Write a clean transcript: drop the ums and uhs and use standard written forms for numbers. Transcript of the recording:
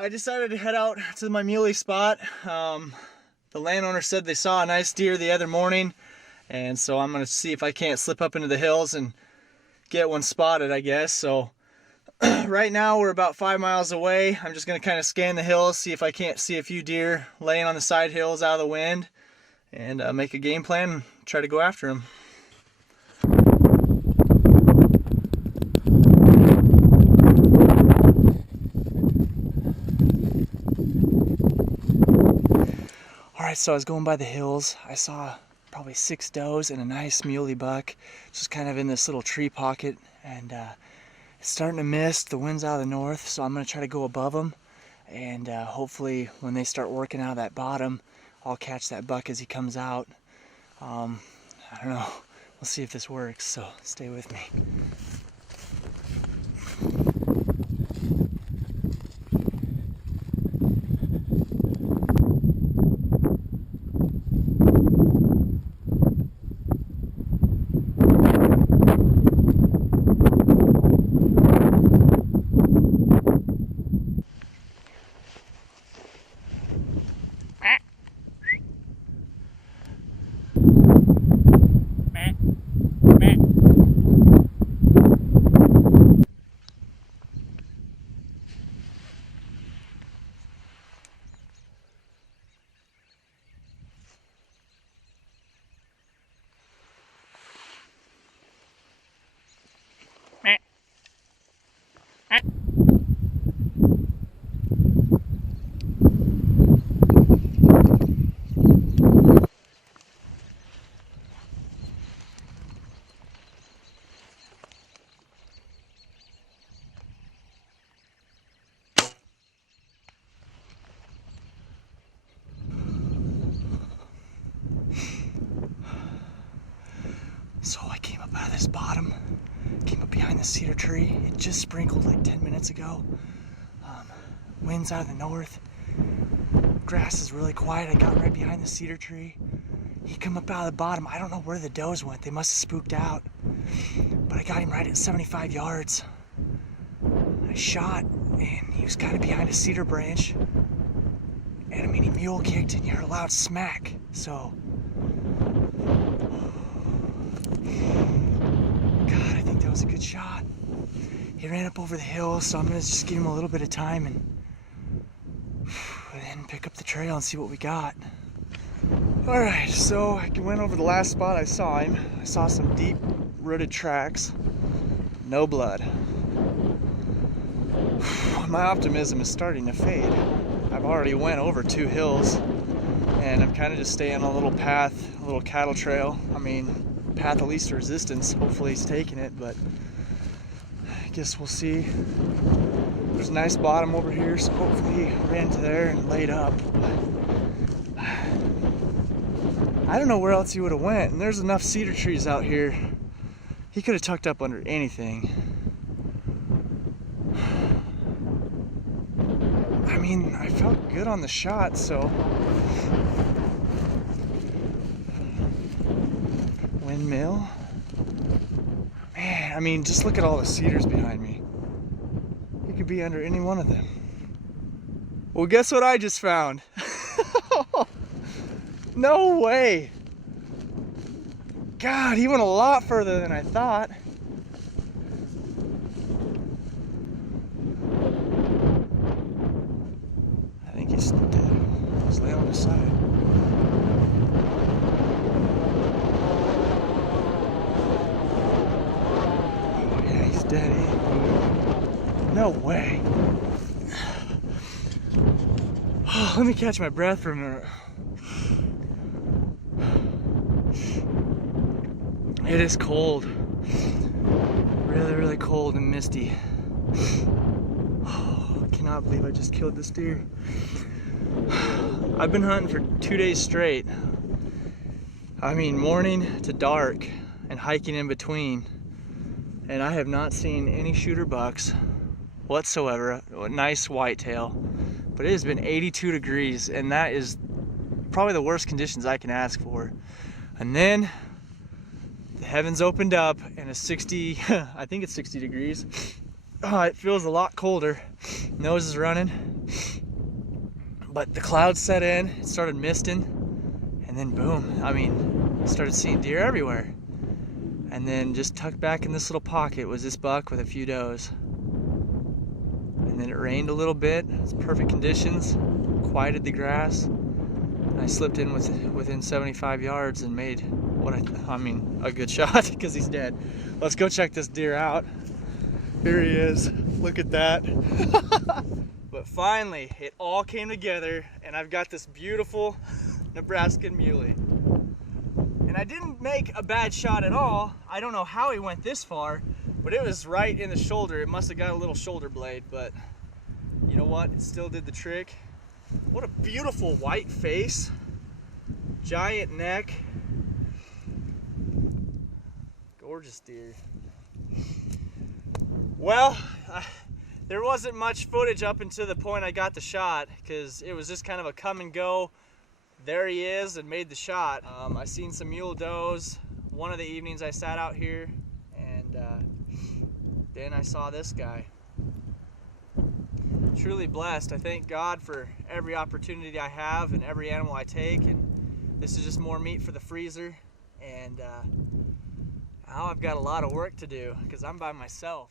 I decided to head out to my muley spot. The landowner said they saw a nice deer the other morning, and so I'm gonna see if I can't slip up into the hills and get one spotted, I guess. So right now we're about 5 miles away. I'm just gonna kind of scan the hills, see if I can't see a few deer laying on the side hills out of the wind, and make a game plan and try to go after them. Alright, so I was going by the hills. I saw probably 6 does and a nice muley buck just kind of in this little tree pocket, and it's starting to mist. The wind's out of the north, so I'm going to try to go above them, and hopefully when they start working out of that bottom, I'll catch that buck as he comes out. I don't know. We'll see if this works, so stay with me. So I came up out of this bottom, came up behind the cedar tree. It just sprinkled like 10 minutes ago. Wind's out of the north. Grass is really quiet. I got right behind the cedar tree. He come up out of the bottom. I don't know where the does went. They must have spooked out. But I got him right at 75 yards. I shot, and he was kind of behind a cedar branch. And I mean, he mule kicked, and you heard a loud smack. So God, I think that was a good shot. He ran up over the hill, so I'm gonna just give him a little bit of time and then pick up the trail and see what we got. All right, so I went over the last spot I saw him. I saw some deep rooted tracks, no blood. My optimism is starting to fade. I've already went over 2 hills, and I'm kind of just staying on a little path, a little cattle trail. I mean, path of least resistance. Hopefully he's taking it, but I guess we'll see. There's a nice bottom over here, so hopefully he ran to there and laid up. I don't know where else he would have went, and there's enough cedar trees out here. He could have tucked up under anything. I mean, I felt good on the shot, so windmill. Man, I mean, just look at all the cedars behind me. He could be under any one of them. Well, guess what I just found? No way. God, he went a lot further than I thought. I think he's dead. He's laying on his side. Daddy. No way. Oh, let me catch my breath for a minute. It is cold. Really, really cold and misty. Oh, I cannot believe I just killed this deer. I've been hunting for 2 days straight. I mean, morning to dark and hiking in between. And I have not seen any shooter bucks whatsoever. A nice whitetail, but it has been 82 degrees, and that is probably the worst conditions I can ask for. And then the heavens opened up and it's 60, I think it's 60 degrees. Oh, it feels a lot colder. Nose is running. But the clouds set in, it started misting, and then boom, I mean, started seeing deer everywhere. And then just tucked back in this little pocket was this buck with a few does. And then it rained a little bit, it's perfect conditions, quieted the grass. And I slipped in within 75 yards and made what I mean, a good shot, because he's dead. Let's go check this deer out. Here he is, look at that. But finally, it all came together, and I've got this beautiful Nebraska muley. And I didn't make a bad shot at all. I don't know how he went this far, but it was right in the shoulder. It must have got a little shoulder blade, but you know what? It still did the trick. What a beautiful white face, giant neck, gorgeous deer. Well, there wasn't much footage up until the point I got the shot, because it was just kind of a come and go. There he is, and made the shot. I seen some mule does one of the evenings I sat out here, and then I saw this guy. Truly blessed. I thank God for every opportunity I have and every animal I take, and this is just more meat for the freezer. And now I've got a lot of work to do because I'm by myself.